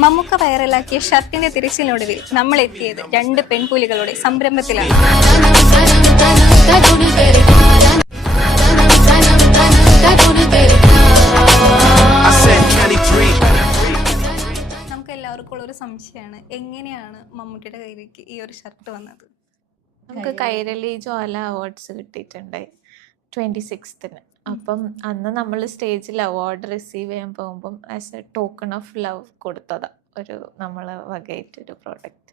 മമ്മൂക്ക വൈറലാക്കിയ ഷർട്ടിന്റെ തിരച്ചിലിനൊടുവിൽ നമ്മൾ എത്തിയത് രണ്ട് പെൺപുലികളുടെ സംരംഭത്തിലാണ്. I said 93. നമുക്ക് ഒരു സംശയമാണ്. എങ്ങനെയാണ് മമ്മൂട്ടിയുടെ കയ്യിലേക്ക് ഈ ഒരു ഷർട്ട് വന്നത്? നമുക്ക് കൈരളി ജോല അവാർഡ്സ് കിട്ടിയിട്ടുണ്ട് ട്വന്റി സിക്സ്ത്തിന് അപ്പം അന്ന് നമ്മൾ സ്റ്റേജിൽ അവാർഡ് റിസീവ് ചെയ്യാൻ പോകുമ്പം as a token of love കൊടുത്തതാ. ഒരു നമ്മളെ വകയായിട്ടൊരു പ്രോഡക്റ്റ്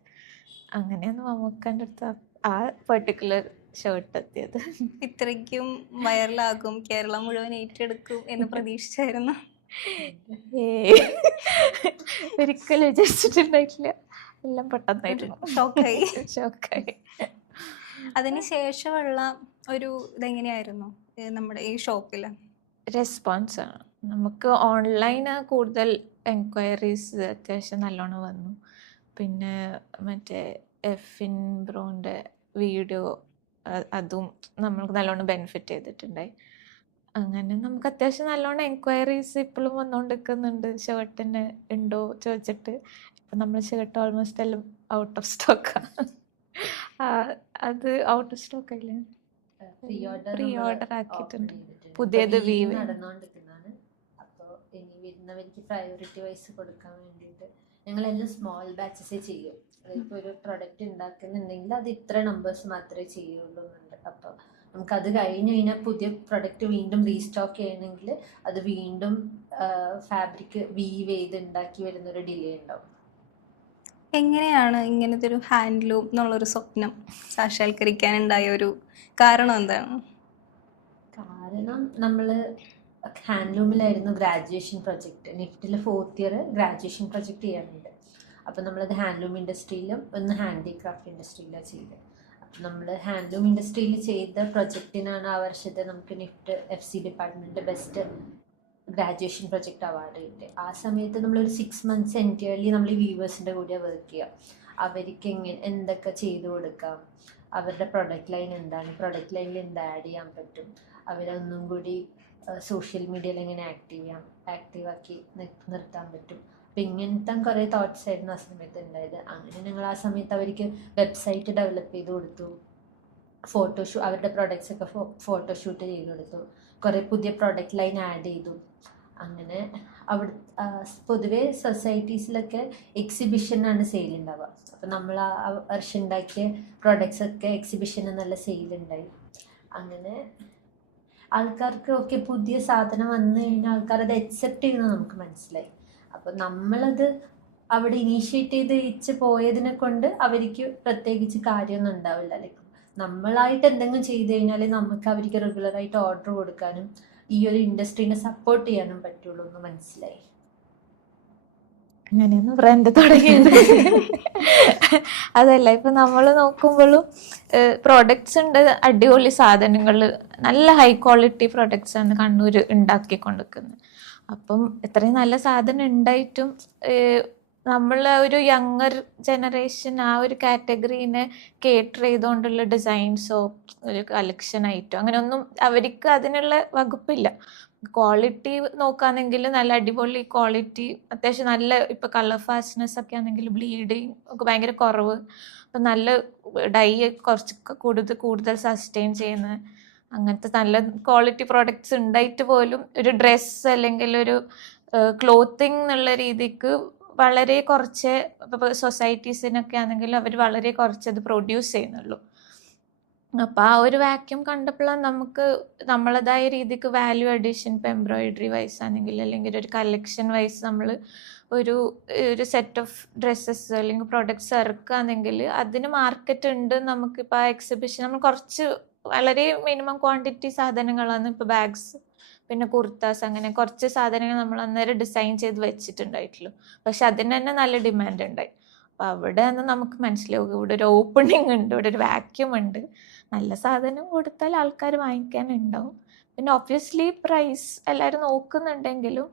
അങ്ങനെയാണ് മമ്മൂക്കന്റെ അടുത്ത് ആ പെർട്ടിക്കുലർ ഷർട്ട് എത്തിയത്. ഇത്രയ്ക്കും വൈറലാകും കേരളം മുഴുവൻ ഏറ്റെടുക്കും എന്ന് പ്രതീക്ഷിച്ചായിരുന്നു. ഒരിക്കലും വിചാരിച്ചിട്ടുണ്ടായിട്ടില്ല. എല്ലാം പെട്ടെന്നായിരുന്നു. ഷോക്കായി ഷോക്കായി അതിന് ശേഷമുള്ള ഒരു ഇതെങ്ങനെയായിരുന്നു? നമ്മുടെ ഈ ഷോപ്പിൽ റെസ്പോൺസ് ആണ് നമുക്ക് ഓൺലൈൻ കൂടുതൽ എൻക്വയറീസ് അത്യാവശ്യം നല്ലോണം വന്നു. പിന്നെ മറ്റേ എഫിൻ ബ്രോന്റെ വീഡിയോ അതും നമ്മൾക്ക് നല്ലോണം ബെനിഫിറ്റ് ചെയ്തിട്ടുണ്ടായി. അങ്ങനെ നമുക്ക് അത്യാവശ്യം നല്ലോണം എൻക്വയറീസ് ഇപ്പോഴും വന്നുകൊണ്ടിരിക്കുന്നുണ്ട് ഷർട്ടിന് ഉണ്ടോ ചോദിച്ചിട്ട്. ഇപ്പം നമ്മൾ ഷർട്ട് ഓൾമോസ്റ്റ് എല്ലാം ഔട്ട് ഓഫ് സ്റ്റോക്കാണ് അത് out of stock Pre order ആക്കിയിട്ടുണ്ട്. പുതിയത് വീവ് നടന്നുകൊണ്ടിരിക്കുന്നതാണ് അപ്പോൾ ഇനി വരുന്നവർക്ക് പ്രയോറിറ്റി വൈസ് കൊടുക്കാൻ വേണ്ടിയിട്ട് ഞങ്ങളെല്ലാം സ്മോൾ ബാച്ചസേ ചെയ്യും. ഇപ്പോൾ ഒരു പ്രൊഡക്റ്റ് ഉണ്ടാക്കുന്നുണ്ടെങ്കിൽ അത് ഇത്ര നമ്പേഴ്സ് മാത്രമേ ചെയ്യുള്ളൂ എന്നുണ്ട്. അപ്പോൾ നമുക്ക് അത് കഴിഞ്ഞ് കഴിഞ്ഞാൽ പുതിയ പ്രൊഡക്റ്റ് വീണ്ടും റീസ്റ്റോക്ക് ചെയ്യണമെങ്കിൽ അത് വീണ്ടും ഫാബ്രിക് വീവ് ചെയ്ത് ഉണ്ടാക്കി വരുന്നൊരു ഡിലേ ഉണ്ടാവും. എങ്ങനെയാണ് ഇങ്ങനത്തെ ഒരു ഹാൻഡ്ലൂം എന്നുള്ളൊരു സ്വപ്നം സാക്ഷാത്കരിക്കാനുണ്ടായ ഒരു കാരണം എന്താണ്? കാരണം നമ്മൾ ഹാൻഡ്ലൂമിലായിരുന്നു ഗ്രാജുവേഷൻ പ്രൊജക്റ്റ് നിഫ്റ്റിൽ ഫോർത്ത് ഇയർ ഗ്രാജുവേഷൻ പ്രൊജക്റ്റ് ചെയ്യാനുണ്ട് അപ്പോൾ നമ്മളത് ഹാൻഡ്ലൂം ഇൻഡസ്ട്രിയിലും ഒന്ന് ഹാൻഡിക്രാഫ്റ്റ് ഇൻഡസ്ട്രിയിലാണ് ചെയ്തത് അപ്പം നമ്മൾ ഹാൻഡ്ലൂം ഇൻഡസ്ട്രിയിൽ ചെയ്ത പ്രൊജക്റ്റിനാണ് ആ വർഷത്തെ നമുക്ക് NIFT F C department best graduation project award കിട്ടിയത് ആ സമയത്ത് നമ്മളൊരു സിക്സ് മന്ത്സ് എന്റയർലി നമ്മൾ ഈ വ്യൂവേഴ്സിന്റെ കൂടെ വർക്ക് ചെയ്യുക അവർക്ക് എങ്ങനെ എന്തൊക്കെ ചെയ്തു കൊടുക്കാം? അവരുടെ പ്രൊഡക്റ്റ് ലൈൻ എന്താണ്? പ്രൊഡക്റ്റ് ലൈനിൽ എന്ത് ആഡ് ചെയ്യാൻ പറ്റും? അവരെ ഒന്നും കൂടി സോഷ്യൽ മീഡിയയിൽ എങ്ങനെ ആക്റ്റീവ് ചെയ്യാം? ആക്റ്റീവാക്കി നിർ- നിർത്താൻ പറ്റും. അപ്പം ഇങ്ങനത്തെ കുറേ തോട്ട്സ് ആയിരുന്നു ആ സമയത്ത് ഉണ്ടായത് അങ്ങനെ ഞങ്ങൾ ആ സമയത്ത് അവർക്ക് വെബ്സൈറ്റ് ഡെവലപ്പ് ചെയ്ത് കൊടുത്തു. ഫോട്ടോഷൂ അവരുടെ പ്രൊഡക്ട്സ് ഒക്കെ ഫോട്ടോഷൂട്ട് ചെയ്ത് കൊടുത്തു. കുറേ പുതിയ പ്രൊഡക്റ്റ് ലൈൻ ആഡ് ചെയ്തു. അങ്ങനെ അവിടെ പൊതുവേ സൊസൈറ്റീസിലൊക്കെ എക്സിബിഷനാണ് സെയിൽ ഉണ്ടാവുക അപ്പം നമ്മൾ ആ വർഷം ഉണ്ടാക്കിയ പ്രൊഡക്ട്സ് ഒക്കെ എക്സിബിഷന് നല്ല സെയിൽ ഉണ്ടായി അങ്ങനെ ആൾക്കാർക്ക് ഒക്കെ പുതിയ സാധനം വന്നു കഴിഞ്ഞാൽ ആൾക്കാർ അത് അക്സെപ്റ്റ് ചെയ്യുന്നത് നമുക്ക് മനസ്സിലായി. അപ്പം നമ്മളത് അവിടെ ഇനീഷ്യേറ്റ് ചെയ്ത് ഇച്ച് പോയതിനെ കൊണ്ട് അവർക്ക് പ്രത്യേകിച്ച് കാര്യമൊന്നും ഉണ്ടാവില്ല. ലൈക്ക് നമ്മളായിട്ട് എന്തെങ്കിലും ചെയ്ത് കഴിഞ്ഞാൽ നമുക്ക് അവർക്ക് റെഗുലറായിട്ട് ഓർഡർ കൊടുക്കാനും ഈ ഒരു ഇൻഡസ്ട്രീനെ സപ്പോർട്ട് ചെയ്യാനും പറ്റുള്ളൂ എന്ന് മനസ്സിലായി. അങ്ങനെയാണ് ബ്രാൻഡ് തുടങ്ങിയത്. അതല്ല ഇപ്പൊ നമ്മൾ നോക്കുമ്പോഴും പ്രോഡക്ട്സ് ഉണ്ട് അടിപൊളി സാധനങ്ങൾ നല്ല ഹൈ ക്വാളിറ്റി പ്രോഡക്ട്സ് ആണ് കണ്ണൂർ ഉണ്ടാക്കി ഉണ്ടാക്കിക്കൊണ്ടിരിക്കുന്നത്. അപ്പം ഇത്രയും നല്ല സാധനം ഉണ്ടായിട്ടും നമ്മൾ ഒരു യങ്ങർ ജനറേഷൻ ആ ഒരു കാറ്റഗറീനെ കേറ്റർ ചെയ്തുകൊണ്ടുള്ള ഡിസൈൻസോ ഒരു കളക്ഷൻ ആയിട്ടോ അങ്ങനെയൊന്നും അവർക്ക് അതിനുള്ള വകുപ്പില്ല. ക്വാളിറ്റി നോക്കുകയാണെങ്കിൽ നല്ല അടിപൊളി ക്വാളിറ്റി അത്യാവശ്യം നല്ല ഇപ്പൊ കളർ ഫാസ്റ്റ്നെസ് ഒക്കെ ആണെങ്കിൽ ബ്ലീഡിങ് ഒക്കെ ഭയങ്കര കുറവ്. അപ്പം നല്ല ഡൈ കുറച്ച് കൂടുതൽ കൂടുതൽ സസ്റ്റെയിൻ ചെയ്യുന്ന അങ്ങനത്തെ നല്ല ക്വാളിറ്റി പ്രോഡക്റ്റ്സ് ഉണ്ടായിട്ട് പോലും ഒരു ഡ്രസ്സ് അല്ലെങ്കിൽ ഒരു ക്ലോത്തിങ് എന്നുള്ള രീതിക്ക് വളരെ കുറച്ച് സൊസൈറ്റീസിനൊക്കെ ആണെങ്കിലും അവർ വളരെ കുറച്ചത് പ്രൊഡ്യൂസ് ചെയ്യുന്നുള്ളൂ. അപ്പോൾ ആ ഒരു വാക്യൂം കണ്ടപ്പോഴാണ് നമുക്ക് നമ്മളതായ രീതിക്ക് വാല്യൂ അഡീഷൻ ഇപ്പോൾ എംബ്രോയിഡറി വൈസ് ആണെങ്കിൽ അല്ലെങ്കിൽ ഒരു കളക്ഷൻ വൈസ് നമ്മൾ ഒരു ഒരു സെറ്റ് ഓഫ് ഡ്രസ്സസ് അല്ലെങ്കിൽ പ്രൊഡക്ട്സ് ഇറക്കുകയാണെങ്കിൽ അതിന് മാർക്കറ്റ് ഉണ്ട് നമുക്കിപ്പോൾ ആ എക്സിബിഷൻ നമ്മൾ കുറച്ച് വളരെ മിനിമം ക്വാണ്ടിറ്റി സാധനങ്ങളാണ് ഇപ്പോൾ ബാഗ്സ് പിന്നെ കുർത്താസ് അങ്ങനെ കുറച്ച് സാധനങ്ങൾ നമ്മൾ അന്നേരം ഡിസൈൻ ചെയ്ത് വെച്ചിട്ടുണ്ടായിട്ടുള്ളൂ. പക്ഷെ അതിന് തന്നെ നല്ല ഡിമാൻഡ് ഉണ്ടായി. അപ്പം അവിടെ നിന്ന് നമുക്ക് മനസ്സിലാവും ഇവിടെ ഒരു ഓപ്പണിംഗ് ഉണ്ട് ഇവിടെ ഒരു വാക്യൂം ഉണ്ട്. നല്ല സാധനം കൊടുത്താൽ ആൾക്കാർ വാങ്ങിക്കാനുണ്ടാവും. പിന്നെ ഒബ്വിയസ്ലി പ്രൈസ് എല്ലാവരും നോക്കുന്നുണ്ടെങ്കിലും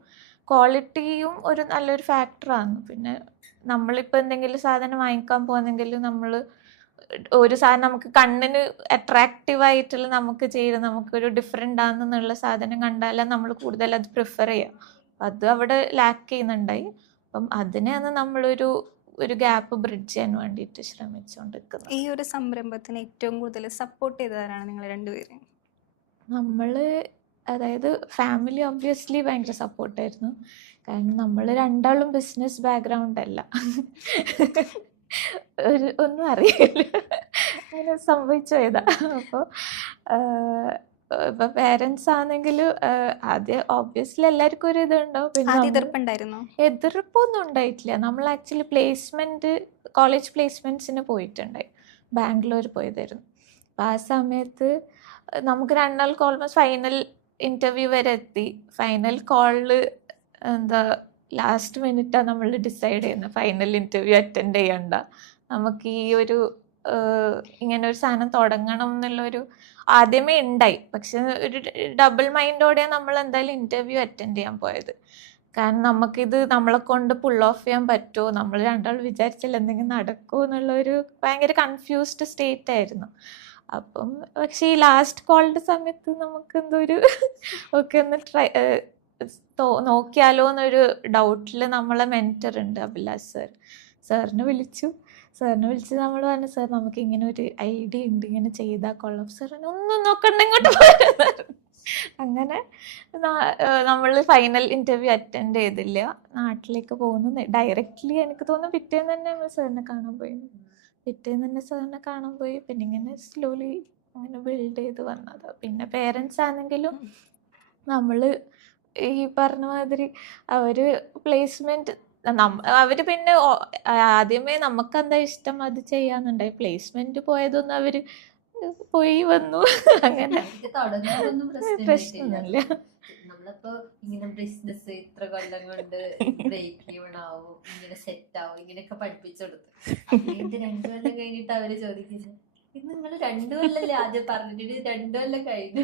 ക്വാളിറ്റിയും ഒരു നല്ലൊരു ഫാക്ടറാണ് പിന്നെ നമ്മളിപ്പോൾ എന്തെങ്കിലും സാധനം വാങ്ങിക്കാൻ പോകുന്നെങ്കിൽ നമ്മൾ ഒരു സാധനം നമുക്ക് കണ്ണിന് അട്രാക്റ്റീവ് ആയിട്ടുള്ള നമുക്ക് ചെയ്ത് നമുക്കൊരു ഡിഫറെന്റ് ആണെന്നുള്ള സാധനം കണ്ടാലേ നമ്മൾ കൂടുതൽ അത് പ്രിഫർ ചെയ്യുക അത് അവിടെ ലാക്ക് ചെയ്യുന്നുണ്ടായി. അപ്പം അതിനെയാണ് നമ്മളൊരു ഒരു ഗ്യാപ്പ് ബ്രിഡ്ജ് ചെയ്യാൻ വേണ്ടിയിട്ട് ശ്രമിച്ചുകൊണ്ടിരിക്കുന്നത് ഈ ഒരു സംരംഭത്തിന് ഏറ്റവും കൂടുതൽ സപ്പോർട്ട് ചെയ്തതാരാണ് നിങ്ങൾ രണ്ടുപേരും. നമ്മൾ അതായത് ഫാമിലി ഒബ്വിയസ്ലി ഭയങ്കര സപ്പോർട്ടായിരുന്നു കാരണം നമ്മൾ രണ്ടാളും ബിസിനസ് ബാക്ക്ഗ്രൗണ്ട് അല്ല. ഒരു ഒന്നും അറിയില്ല. അങ്ങനെ സംഭവിച്ചു പോയതാ അപ്പോൾ ഇപ്പൊ പേരൻസ് ആണെങ്കിലും ആദ്യം ഓബിയസ്ലി എല്ലാവർക്കും ഒരു ഇതുണ്ടാവും. പിന്നെ എതിർപ്പൊന്നും ഉണ്ടായിട്ടില്ല. നമ്മൾ ആക്ച്വലി പ്ലേസ്മെന്റ് കോളേജ് പ്ലേസ്മെന്റ്സിന് പോയിട്ടുണ്ടായി. ബാംഗ്ലൂർ പോയതായിരുന്നു. അപ്പം ആ സമയത്ത് നമുക്ക് രണ്ടാൾക്ക് ഓൾമോസ്റ്റ് ഫൈനൽ ഇന്റർവ്യൂ വരെ എത്തി. ഫൈനൽ കോളിൽ എന്താ ലാസ്റ്റ് മിനിറ്റാണ് നമ്മൾ ഡിസൈഡ് ചെയ്യുന്നത് ഫൈനൽ ഇന്റർവ്യൂ അറ്റൻഡ് ചെയ്യണ്ട. നമുക്ക് ഈ ഒരു ഇങ്ങനെ ഒരു സാധനം തുടങ്ങണം എന്നുള്ളൊരു ആദ്യമേ ഉണ്ടായി. പക്ഷെ ഒരു ഡബിൾ മൈൻഡോടെ നമ്മൾ എന്തായാലും ഇന്റർവ്യൂ അറ്റൻഡ് ചെയ്യാൻ പോയത്. കാരണം നമുക്കിത് നമ്മളെ കൊണ്ട് പുൾ ഓഫ് ചെയ്യാൻ പറ്റുമോ നമ്മൾ രണ്ടാൾ വിചാരിച്ചില്ല എന്തെങ്കിലും നടക്കുമോ എന്നുള്ളൊരു ഭയങ്കര കൺഫ്യൂസ്ഡ് സ്റ്റേറ്റ് ആയിരുന്നു. അപ്പം പക്ഷേ ഈ ലാസ്റ്റ് കോളിന്റെ സമയത്ത് നമുക്ക് എന്തോ ഒരു ഒക്കെ ഒന്ന് ട്രൈ നോക്കിയാലോ എന്നൊരു ഡൗട്ടിൽ നമ്മളെ മെന്റർ ഉണ്ട് അഭിലാഷ് സർ സാറിനെ വിളിച്ചു. സാറിനെ വിളിച്ച് നമ്മൾ പറഞ്ഞു സാർ നമുക്ക് ഇങ്ങനെ ഒരു ഐഡിയ ഉണ്ട് ഇങ്ങനെ ചെയ്താൽ കൊള്ളാം. സാർ ഒന്നും നോക്കണ്ട ഇങ്ങോട്ട് അങ്ങനെ നമ്മൾ ഫൈനൽ ഇന്റർവ്യൂ അറ്റൻഡ് ചെയ്തില്ല. നാട്ടിലേക്ക് പോകുന്നു. ഡയറക്റ്റ്ലി എനിക്ക് തോന്നുന്നു പിറ്റേന്ന് തന്നെ നമ്മൾ സാറിനെ കാണാൻ പോയി. പിറ്റേന്ന് തന്നെ സാറിനെ കാണാൻ പോയി. പിന്നെ ഇങ്ങനെ സ്ലോലി അങ്ങനെ ബിൽഡ് ചെയ്ത് വന്നത്. പിന്നെ പേരൻസ് ആണെങ്കിലും നമ്മൾ ഈ പറഞ്ഞ മാതിരി അവർ പ്ലേസ്മെന്റ് അവർ പിന്നെ ആദ്യമേ നമുക്ക് എന്താ ഇഷ്ടം അത് ചെയ്യാന്നുണ്ടായി. പ്ലേസ്മെന്റ് പോയതൊന്നും അവർ പോയി വന്നു. അങ്ങനെ. പ്രശ്നമില്ല നമ്മളിപ്പോ ഇങ്ങനെ ബിസിനസ് ഇത്ര കൊല്ലം കൊണ്ട് ബ്രേക്ക് ഈവൺ ആവും ഇങ്ങനെ സെറ്റ് ആവും ഇങ്ങനെയൊക്കെ പഠിപ്പിച്ചു കൊടുത്തു. രണ്ടു കൊല്ലം കഴിഞ്ഞിട്ട് അവർ ചോദിക്കുന്നത് നിങ്ങൾ രണ്ടു കൊല്ലല്ലേ ആദ്യം പറഞ്ഞിട്ട് രണ്ടു കൊല്ലം കഴിഞ്ഞു.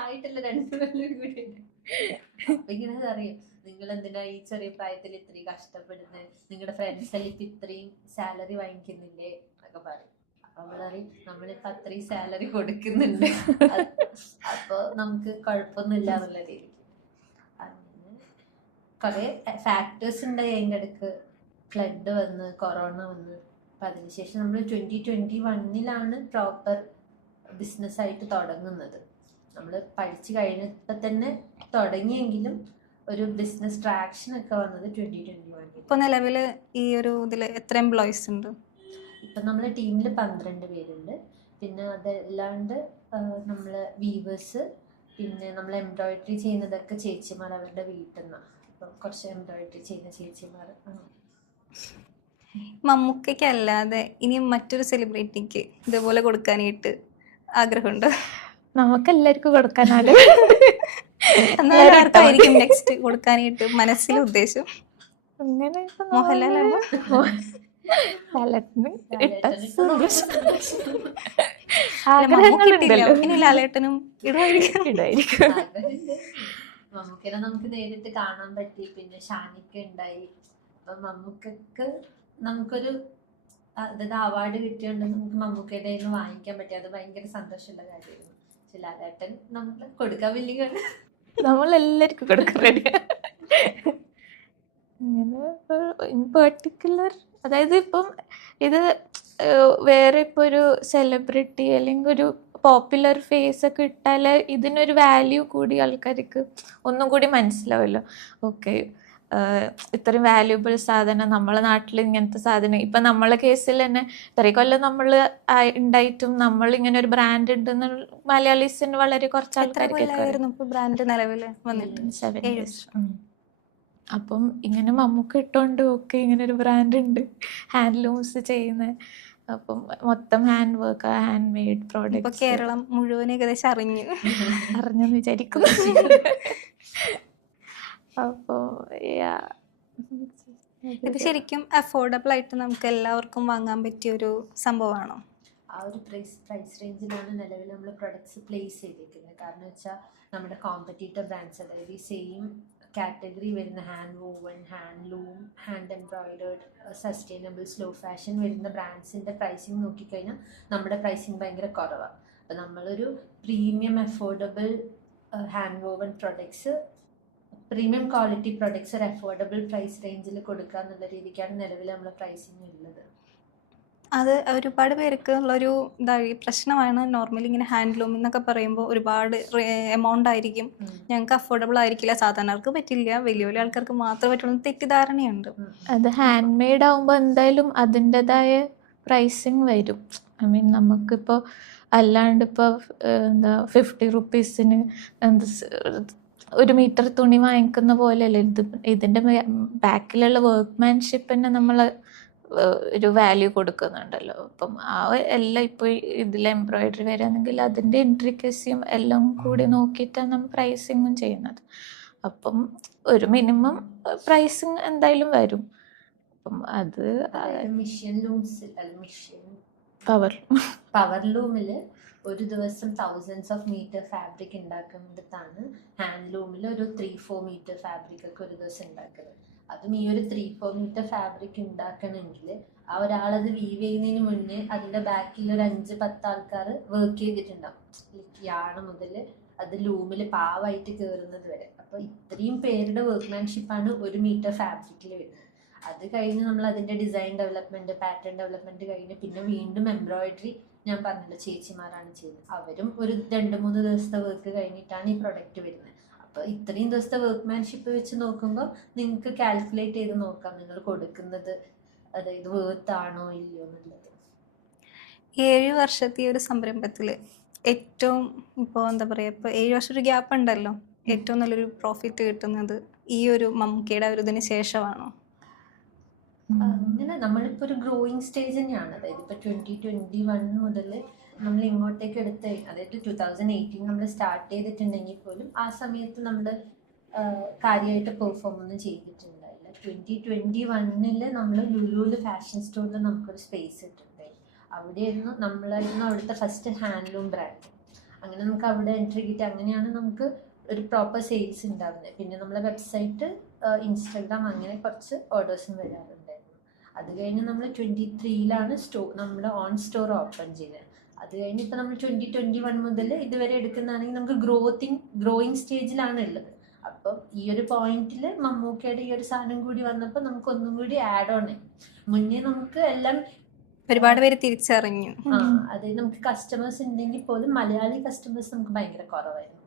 ആയിട്ടല്ല രണ്ടു കൊല്ലം കൂടി. ഇങ്ങനെ അറിയാം. നിങ്ങൾ എന്തിനാ ഈ ചെറിയ പ്രായത്തിൽ ഇത്രയും കഷ്ടപ്പെടുന്നത്? നിങ്ങളുടെ ഫ്രണ്ട്സ് എല്ലാം ഇപ്പൊ ഇത്രയും സാലറി വാങ്ങിക്കുന്നില്ലേ? എന്നൊക്കെ പറയും. പറയും നമ്മളിപ്പോ അത്രയും സാലറി കൊടുക്കുന്നുണ്ട്. അപ്പൊ നമുക്ക് കുഴപ്പമൊന്നുമില്ല എന്നുള്ള രീതിക്ക്. അങ്ങനെ കുറെ ഫാക്ടേഴ്സ് ഉണ്ടായി അതിന്റെ ഇടയ്ക്ക് ഫ്ലഡ് വന്ന് കൊറോണ വന്ന്. അപ്പൊ അതിനുശേഷം നമ്മൾ ട്വന്റി ട്വന്റി വണ്ണിലാണ് പ്രോപ്പർ ബിസിനസ് ആയിട്ട് തുടങ്ങുന്നത്. നമ്മൾ പഠിച്ചു കഴിഞ്ഞപ്പോൾ തന്നെ തുടങ്ങിയെങ്കിലും ഒരു ബിസിനസ് ട്രാക്ഷൻ ഒക്കെ വന്നത് ട്വന്റി ട്വന്റി വണ്ണിൽ ഇപ്പൊ നിലവിൽ ഈ ഒരു ഇതിൽ എത്ര എംപ്ലോയീസ് ഉണ്ട്? ഇപ്പം നമ്മൾ ടീമിൽ പന്ത്രണ്ട് പേരുണ്ട്. പിന്നെ അതല്ലാണ്ട് നമ്മൾ വീവേഴ്സ് പിന്നെ നമ്മൾ എംബ്രോയിഡറി ചെയ്യുന്നതൊക്കെ ചേച്ചിമാർ അവരുടെ വീട്ടിൽ നിന്നാണ് അപ്പം കുറച്ച് എംബ്രോയിഡറി ചെയ്യുന്ന ചേച്ചിമാർ മമ്മൂക്കയ്ക്ക് അല്ലാതെ ഇനി മറ്റൊരു സെലിബ്രിറ്റിക്ക് ഇതുപോലെ കൊടുക്കാനായിട്ട് ആഗ്രഹമുണ്ട്? നമുക്ക് എല്ലാവർക്കും കൊടുക്കാനാണ് എന്നാൽ ആർക്കായിരിക്കും നെക്സ്റ്റ് കൊടുക്കാനായിട്ട് മനസ്സിൽ ഉദ്ദേശം? അങ്ങനെ മോഹൻലാലാണോ? ലാലേട്ടന് ഇടുമായിരിക്കും. ഇടായിരിക്കും. നമുക്ക് നേരിട്ട് കാണാൻ പറ്റി. പിന്നെ ഷാനിക്ക ഉണ്ടായി. അപ്പൊ മമ്മൂക്കക്ക് നമുക്കൊരു അതായത് അവാർഡ് കിട്ടിയോണ്ട് നമുക്ക് മമ്മൂക്കയുടെ നിന്ന് വാങ്ങിക്കാൻ പറ്റി. അത് ഭയങ്കര സന്തോഷമുള്ള കാര്യമായിരുന്നു. ലാലേട്ടൻ നമുക്ക് കൊടുക്കാൻ വലിയ നമ്മൾ എല്ലാവർക്കും കൊടുക്കാൻ ഇൻ പെർട്ടിക്കുലർ അതായത് ഇപ്പം ഇത് വേറെ ഇപ്പോൾ ഒരു സെലിബ്രിറ്റി അല്ലെങ്കിൽ ഒരു പോപ്പുലർ ഫേസ് ഒക്കെ ഇട്ടാൽ ഇതിനൊരു വാല്യൂ കൂടി ആൾക്കാർക്ക് ഒന്നും കൂടി മനസ്സിലാവുമല്ലോ ഓക്കെ ഇത്രയും വാല്യൂബിൾ സാധനം നമ്മളെ നാട്ടിൽ ഇങ്ങനത്തെ സാധനം. ഇപ്പം നമ്മളെ കേസിൽ തന്നെ ഇത്രയും കൊല്ലം നമ്മൾ ഉണ്ടായിട്ടും നമ്മൾ ഇങ്ങനെ ഒരു ബ്രാൻഡ് ഉണ്ടെന്ന് മലയാളീസിന് വളരെ കുറച്ച് ആൾക്കാർക്ക് ബ്രാൻഡ് നിലവിൽ വന്നിട്ട്? സെവൻ ഇയേഴ്സ് അപ്പം ഇങ്ങനെ മമ്മൂക്ക് ഇട്ടോണ്ട് ഒക്കെ ഇങ്ങനെ ഒരു ബ്രാൻഡ് ഉണ്ട്. ഹാൻഡ്ലൂംസ് ചെയ്യുന്ന. അപ്പം മൊത്തം hand work hand made product Keralam മുഴുവൻ ഏകദേശം അറിഞ്ഞു. അറിഞ്ഞെന്ന് വിചാരിക്കുന്നു. അപ്പോൾ ഇത് ശരിക്കും അഫോർഡബിൾ ആയിട്ട് നമുക്ക് എല്ലാവർക്കും വാങ്ങാൻ പറ്റിയ ഒരു സംഭവമാണോ? ആ ഒരു പ്രൈസ് പ്രൈസ് റേഞ്ചിലാണ് നിലവിൽ നമ്മൾ പ്രൊഡക്ട്സ് പ്ലേസ് ചെയ്തിരിക്കുന്നത് കാരണം വെച്ചാൽ നമ്മുടെ കോമ്പറ്റീറ്റർ ബ്രാൻഡ്സ് അതായത് ഈ സെയിം കാറ്റഗറി വരുന്ന hand woven hand loom hand embroidered sustainable slow fashion വരുന്ന ബ്രാൻഡ്സിന്റെ പ്രൈസിങ് നോക്കിക്കഴിഞ്ഞാൽ നമ്മുടെ പ്രൈസിങ് ഭയങ്കര കുറവാണ് അപ്പോൾ നമ്മളൊരു premium affordable hand woven products premium quality products ഒരു അഫോർഡബിൾ പ്രൈസ് റേഞ്ചിൽ കൊടുക്കുക എന്നുള്ള രീതിക്കാണ് നിലവിൽ നമ്മൾ പ്രൈസിങ് ഉള്ളത് അത് ഒരുപാട് പേർക്ക് ഉള്ളൊരു ഇതായി പ്രശ്നമാണ്. നോർമലി ഇങ്ങനെ ഹാൻഡ്ലൂം എന്നൊക്കെ പറയുമ്പോൾ ഒരുപാട് എമൗണ്ട് ആയിരിക്കും. ഞങ്ങൾക്ക് അഫോർഡബിൾ ആയിരിക്കില്ല. സാധാരണക്ക് പറ്റില്ല. വലിയ വലിയ ആൾക്കാർക്ക് മാത്രമേ പറ്റുള്ളൂ തെറ്റിദ്ധാരണയുണ്ട്. അത് ഹാൻഡ് മെയ്ഡ് ആകുമ്പോൾ എന്തായാലും അതിന്റെതായ പ്രൈസിങ് വരും. ഐ മീൻ നമുക്കിപ്പോൾ അല്ലാണ്ട് ഇപ്പോൾ എന്താ ഫിഫ്റ്റി റുപ്പീസിന് എന്ത് ഒരു മീറ്റർ തുണി വാങ്ങിക്കുന്ന പോലെയല്ല? ഇത് ഇതിന്റെ ബാക്കിലുള്ള വർക്ക്മാൻഷിപ്പിന് തന്നെ നമ്മൾ ഒരു വാല്യൂ കൊടുക്കുന്നുണ്ടല്ലോ. അപ്പം ആ എല്ലാം ഇപ്പോൾ ഇതിൽ എംബ്രോയിഡറി വരികയാണെങ്കിൽ അതിന്റെ ഇൻട്രിക്കസിയും എല്ലാം കൂടി നോക്കിയിട്ടാണ് നമ്മൾ പ്രൈസിങ്ങും ചെയ്യുന്നത്. അപ്പം ഒരു മിനിമം പ്രൈസിങ് എന്തായാലും വരും. അപ്പം അത് പവർ പവർ ലൂമിൽ ഒരു ദിവസം തൗസൻഡ്സ് ഓഫ് മീറ്റർ ഫാബ്രിക് ഉണ്ടാക്കുന്നിടത്താണ് ഹാൻഡ്ലൂമിൽ ഒരു ത്രീ ഫോർ മീറ്റർ ഫാബ്രിക് ഒക്കെ ഒരു ദിവസം ഉണ്ടാക്കുന്നത് അതും ഈ ഒരു ത്രീ ഫോർ മീറ്റർ ഫാബ്രിക് ഉണ്ടാക്കണമെങ്കിൽ ആ ഒരാളത് വീവ് ചെയ്യുന്നതിന് മുന്നേ അതിന്റെ ബാക്കിൽ ഒരു അഞ്ച് പത്ത് ആൾക്കാർ വർക്ക് ചെയ്തിട്ടുണ്ടാവും. യാണ് മുതൽ അത് ലൂമിൽ പാവായിട്ട് കയറുന്നത് വരെ. അപ്പോൾ ഇത്രയും പേരുടെ വർക്ക്മാൻഷിപ്പാണ് ഒരു മീറ്റർ ഫാബ്രിക്കിൽ വരുന്നത്. അത് കഴിഞ്ഞ് നമ്മൾ അതിന്റെ ഡിസൈൻ ഡെവലപ്മെന്റ് പാറ്റേൺ ഡെവലപ്മെന്റ് കഴിഞ്ഞ് പിന്നെ വീണ്ടും എംബ്രോയിഡറി ഞാൻ പറഞ്ഞല്ലോ ചേച്ചിമാരാണ് ചെയ്യുന്നത്. അവരും ഒരു രണ്ട് മൂന്ന് ദിവസത്തെ വർക്ക് കഴിഞ്ഞിട്ടാണ് ഈ പ്രൊഡക്റ്റ് വരുന്നത്. അപ്പോൾ ഇത്രയും ദിവസത്തെ വർക്ക്മാൻഷിപ്പ് വെച്ച് നോക്കുമ്പോൾ നിങ്ങൾക്ക് കാൽക്കുലേറ്റ് ചെയ്ത് നോക്കാം നിങ്ങൾ കൊടുക്കുന്നത് അതായത് വേർത്ത് ആണോ ഇല്ലയോ എന്നുള്ളത്. ഏഴ് വർഷത്തെ ഒരു സംരംഭത്തിൽ ഏറ്റവും ഇപ്പോൾ എന്താ പറയുക ഇപ്പോൾ ഏഴ് വർഷം ഒരു ഗ്യാപ്പ് ഉണ്ടല്ലോ. ഏറ്റവും നല്ലൊരു പ്രോഫിറ്റ് കിട്ടുന്നത് ഈ ഒരു മമ്മൂക്കയുടെ ഒരു ഇതിന് ശേഷമാണോ? അങ്ങനെ നമ്മളിപ്പോ ഒരു ഗ്രോയിങ് സ്റ്റേജ് തന്നെയാണ്. അതായത് ഇപ്പൊ ട്വന്റി ട്വന്റി വൺ മുതൽ നമ്മൾ ഇങ്ങോട്ടേക്ക് എടുത്ത് അതായത് ടു തൗസൻഡ് എയ്റ്റീൻ നമ്മൾ സ്റ്റാർട്ട് ചെയ്തിട്ടുണ്ടെങ്കിൽ പോലും ആ സമയത്ത് നമ്മൾ കാര്യമായിട്ട് പെർഫോം ഒന്നും ചെയ്തിട്ടുണ്ടായില്ല. ട്വന്റി ട്വന്റി വണ്ണിൽ നമ്മൾ ലുലുവിൽ ഫാഷൻ സ്റ്റോറിൽ നമുക്കൊരു സ്പേസ് ഇട്ടുണ്ടായി അവിടെയായിരുന്നു നമ്മളായിരുന്നു അവിടുത്തെ ഫസ്റ്റ് ഹാൻഡ്ലൂം ബ്രാൻഡ് അങ്ങനെ നമുക്ക് അവിടെ എൻട്രി കിട്ടി. അങ്ങനെയാണ് നമുക്ക് ഒരു പ്രോപ്പർ സെയിൽസ് ഉണ്ടാവുന്നത്. പിന്നെ നമ്മളെ വെബ്സൈറ്റ് ഇൻസ്റ്റാഗ്രാം അങ്ങനെ കുറച്ച് ഓർഡേഴ്സും വരാറുണ്ടായിരുന്നു അത് കഴിഞ്ഞ് നമ്മൾ ട്വന്റി ത്രീയിലാണ് സ്റ്റോ നമ്മൾ ഓൺ സ്റ്റോർ ഓപ്പൺ ചെയ്തത്. അത് കഴിഞ്ഞ് ഇപ്പോൾ നമ്മൾ ട്വന്റി ട്വന്റി വൺ മുതൽ ഇതുവരെ എടുക്കുന്നതാണെങ്കിൽ നമുക്ക് ഗ്രോത്തിങ് ഗ്രോയിങ് സ്റ്റേജിലാണ് ഉള്ളത്. അപ്പം ഈ ഒരു പോയിന്റിൽ മമ്മൂക്കയുടെ ഈ ഒരു സാധനം കൂടി വന്നപ്പോൾ നമുക്ക് ഒന്നും കൂടി ആഡ് ഓൺ ആയി. മുന്നേ നമുക്ക് എല്ലാം ഒരുപാട് പേര് തിരിച്ചറിഞ്ഞു. ആ അതായത് നമുക്ക് കസ്റ്റമേഴ്സ് ഉണ്ടെങ്കിൽ പോലും മലയാളി കസ്റ്റമേഴ്സ് നമുക്ക് ഭയങ്കര കുറവായിരുന്നു.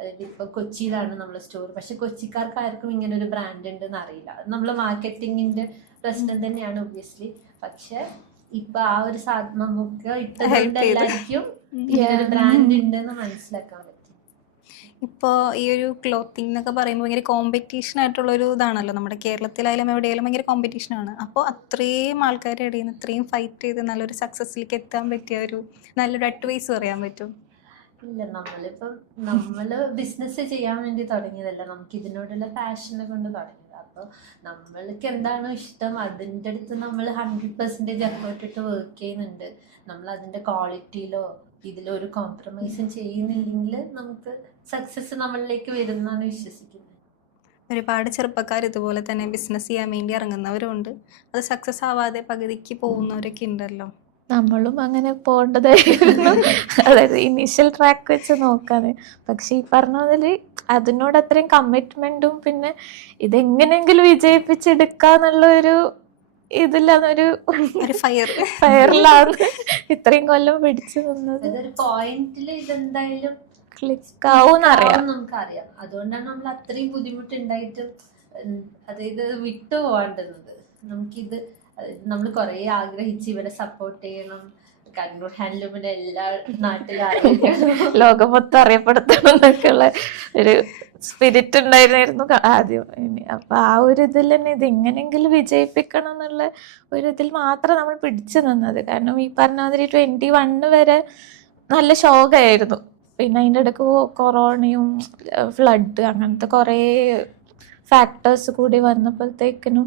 അതായത് ഇപ്പൊ കൊച്ചിയിലാണ് നമ്മളെ സ്റ്റോർ പക്ഷെ കൊച്ചിക്കാർക്ക് ആർക്കും ഇങ്ങനെ ഒരു ബ്രാൻഡ് ഉണ്ടെന്ന് അറിയില്ല. അത് നമ്മളെ മാർക്കറ്റിങ്ങിന്റെ പ്രശ്നം തന്നെയാണ് ഒബ്വിയസ്ലി പക്ഷെ ഇപ്പൊ ആ ഒരു സാ- നമുക്ക് ഇട്ടതുകൊണ്ട് എല്ലാവർക്കും ഇങ്ങനെ ഒരു ബ്രാൻഡ് ഉണ്ടെന്ന് മനസ്സിലാക്കാൻ പറ്റി. ഇപ്പോൾ ഈ ഒരു ക്ലോത്തിങ് എന്നൊക്കെ പറയുമ്പോൾ ഭയങ്കര കോമ്പറ്റീഷൻ ആയിട്ടുള്ള ഒരു ഇതാണല്ലോ. നമ്മുടെ കേരളത്തിലായാലും എവിടെയായാലും ഭയങ്കര കോമ്പറ്റീഷൻ ആണ്. അപ്പോൾ അത്രയും ആൾക്കാരുടെ ഇടയിൽ നിന്ന് ഇത്രയും ഫൈറ്റ് ചെയ്ത് നല്ലൊരു സക്സസ്സിലേക്ക് എത്താൻ പറ്റിയ ഒരു നല്ലൊരു അഡ്വൈസ് പറയാൻ പറ്റും. ഇല്ല നമ്മളിപ്പം നമ്മൾ ബിസിനസ് ചെയ്യാൻ വേണ്ടി തുടങ്ങിയതല്ല. നമുക്ക് ഇതിനോടുള്ള പാഷനെ കൊണ്ട് തുടങ്ങിയത്. അപ്പോൾ നമ്മൾക്ക് എന്താണോ ഇഷ്ടം? അതിന്റെ അടുത്ത് നമ്മൾ ഹൺഡ്രഡ് പെർസെന്റേജ് എഫേർട്ട് ഇട്ട് വർക്ക് ചെയ്യുന്നുണ്ട്. നമ്മൾ അതിന്റെ ക്വാളിറ്റിയിലോ ഇതിലോ ഒരു കോംപ്രമൈസും ചെയ്യുന്നില്ലെങ്കിൽ നമുക്ക് സക്സസ് നമ്മളിലേക്ക് വരുന്നാണ് വിശ്വസിക്കുന്നത്. ഒരുപാട് ചെറുപ്പക്കാർ ഇതുപോലെ തന്നെ ബിസിനസ് ചെയ്യാൻ വേണ്ടി ഇറങ്ങുന്നവരുണ്ട് അത് സക്സസ് ആവാതെ പകുതിക്ക് പോകുന്നവരൊക്കെ ഉണ്ടല്ലോ. നമ്മളും അങ്ങനെ പോകേണ്ടതായിരുന്നു. അതായത് ഇനീഷ്യൽ ട്രാക്ക് വെച്ച് നോക്കാന്. പക്ഷെ ഈ പറഞ്ഞതിൽ അതിനോട് അത്രയും കമ്മിറ്റ്മെന്റും പിന്നെ ഇതെങ്ങനെയെങ്കിലും വിജയിപ്പിച്ചെടുക്കാന്നുള്ള ഒരു ഒരു ഫയർ ഫയറിലാണ് ഇത്രയും കൊല്ലം പിടിച്ചു നിന്നത്. പോയിന്റിൽ ഇതെന്തായാലും ക്ലിക്ക് ആവും അറിയാം. നമുക്കറിയാം. അതുകൊണ്ടാണ് നമ്മൾ അത്രയും ബുദ്ധിമുട്ടുണ്ടായിട്ടും അതായത് വിട്ടു പോകേണ്ടുന്നത് നമുക്കിത് നമ്മൾ കുറേ ആഗ്രഹിച്ച് ഇവരെ സപ്പോർട്ട് ചെയ്യണം. കണ്ണൂർ ഹാൻഡ്ലൂമിന്റെ എല്ലാ നാട്ടിലും ലോകം മൊത്തം അറിയപ്പെടുത്തണം എന്നൊക്കെയുള്ള ഒരു സ്പിരിറ്റ് ഉണ്ടായിരുന്നു ആദ്യം. ഇനി അപ്പൊ ആ ഒരു ഇതിൽ തന്നെ ഇത് എങ്ങനെയെങ്കിലും വിജയിപ്പിക്കണം എന്നുള്ള ഒരു ഇതിൽ മാത്രം നമ്മൾ പിടിച്ചു നിന്നത്. കാരണം ഈ പറഞ്ഞ മാതിരി ട്വന്റി വണ്ണ് വരെ നല്ല ശോകമായിരുന്നു പിന്നെ അതിന്റെ ഇടയ്ക്ക് കൊറോണയും ഫ്ലഡ് അങ്ങനത്തെ കുറേ ഫാക്ടേഴ്സ് കൂടി വന്നപ്പോഴത്തേക്കിനും